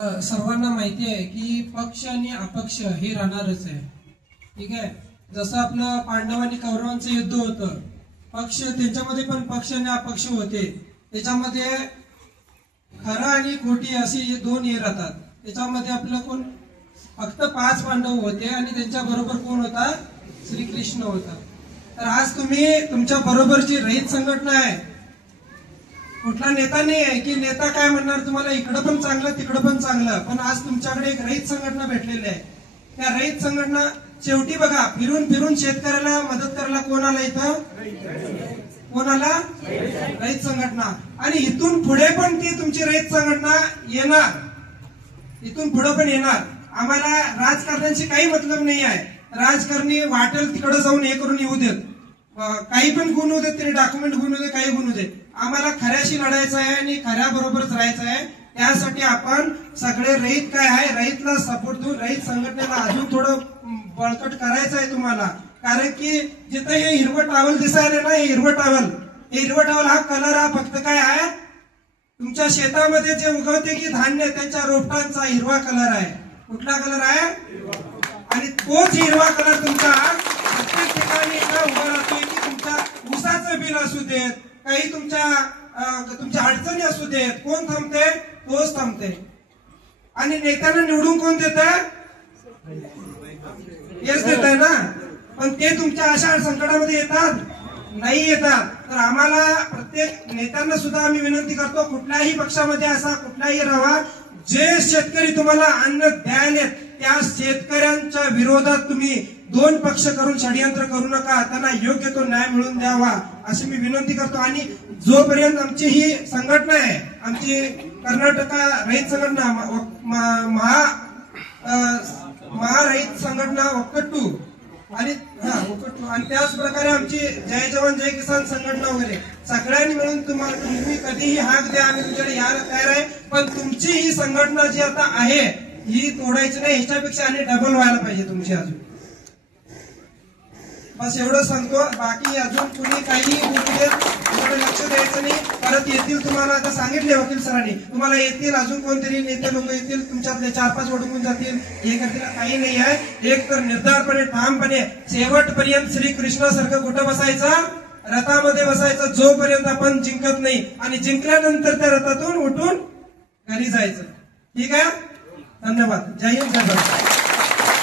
सर्वांना माहिती आहे की पक्ष आणि अपक्ष हे राहणारच आहे. ठीक आहे. जसं आपलं पांडव आणि कौरवांचं युद्ध होतं, पक्ष त्यांच्यामध्ये पण पक्ष आणि अपक्ष होते. त्याच्यामध्ये खरं आणि खोटी अशी दोन हे राहतात. त्याच्यामध्ये आपलं कोण फक्त 5 पांडव होते आणि त्यांच्या बरोबर कोण होता? श्रीकृष्ण होता. तर आज तुम्ही तुमच्या बरोबर जी रहित संघटना आहे, कुठला नेता नाही आहे की नेता काय म्हणणार तुम्हाला इकडं पण चांगलं तिकडं पण चांगलं, पण आज तुमच्याकडे एक रहित संघटना भेटलेली आहे. त्या रहित संघटना शेवटी बघा, फिरून फिरून शेतकऱ्याला मदत करायला कोणाला इथं? कोणाला? रहित संघटना. आणि इथून पुढे पण ती तुमची रहित संघटना येणार, इथून पुढे पण येणार. आम्हाला राजकारण्यांशी काही मतलब नाही आहे. राजकारणी वाटेल तिकडे जाऊन हे करून येऊ देत, काही पण गुण होऊ देत, तरी डॉक्युमेंट गुण होऊ दे, काही गुण होऊ दे. आम्हाला खऱ्याशी लढायचं आहे आणि खऱ्या बरोबरच राहायचं आहे. त्यासाठी आपण सगळे रहित काय आहे, रहितला सपोर्ट देऊन रहित संघटनेला अजून थोडं बळकट करायचं आहे तुम्हाला. कारण की जिथं हे हिरवं टावल दिसायला ना, हे हिरवं टावल हा कलर हा फक्त काय आहे, तुमच्या शेतामध्ये जे उगवते की धान्य त्यांच्या रोपटांचा हिरवा कलर आहे. कुठला कलर आहे? आणि तोच हिरवा कलर तुमचा प्रत्येक ठिकाणी उभा राहतोय की तुमच्या ऊसाचं बिल असू देत, काही तुमच्या अडचणी असू देत, कोण थांबते? तोच थांबते. आणि नेत्यांना निवडून कोण देत आहे? हेच देत आहे ना. पण ते तुमच्या अशा संकटामध्ये येतात? नाही येतात. तर आम्हाला प्रत्येक नेत्यांना सुद्धा आम्ही विनंती करतो, कुठल्याही पक्षामध्ये असा कुठलाही राहा, जे शेतकरी तुम्हाला अन्न द्यायलेत त्या शेतकऱ्यांच्या विरोधात तुम्ही 2 पक्ष करून षडयंत्र करू नका. त्यांना योग्य तो न्याय मिळवून द्यावा अशी मी विनंती करतो. आणि जोपर्यंत आमची ही संघटना आहे, आमची कर्नाटका रहित संघटना, महारहित संघटना वक्कट्टू आणि त्याच प्रकारे आमची जय जवान जय किसान संघटना वगैरे सगळ्यांनी मिळून तुम्ही कधीही हाक द्या, आम्ही तुमच्याकडे यायला तयार आहे. पण तुमची ही संघटना जी आता आहे ही तोडायची नाही, ह्याच्यापेक्षा आणि डबल व्हायला पाहिजे तुमची अजून. बस एवढं सांगतो. बाकी अजून कुणी काही लक्ष द्यायचं नाही. परत येतील तुम्हाला, आता सांगितले वकील सरांनी, तुम्हाला येतील अजून कोणतरी नेते लोक येतील, तुमच्यातले 4-5 ओढून जातील, हे करतील. काही नाही आहे. एक तर निर्धारपणे ठामपणे शेवटपर्यंत श्रीकृष्णासारखं कुठं बसायचं? रथामध्ये बसायचं, जोपर्यंत आपण जिंकत नाही. आणि जिंकल्यानंतर त्या रथातून उठून घरी जायचं. ठीक आहे. धन्यवाद. जय हिंद, जय भारत.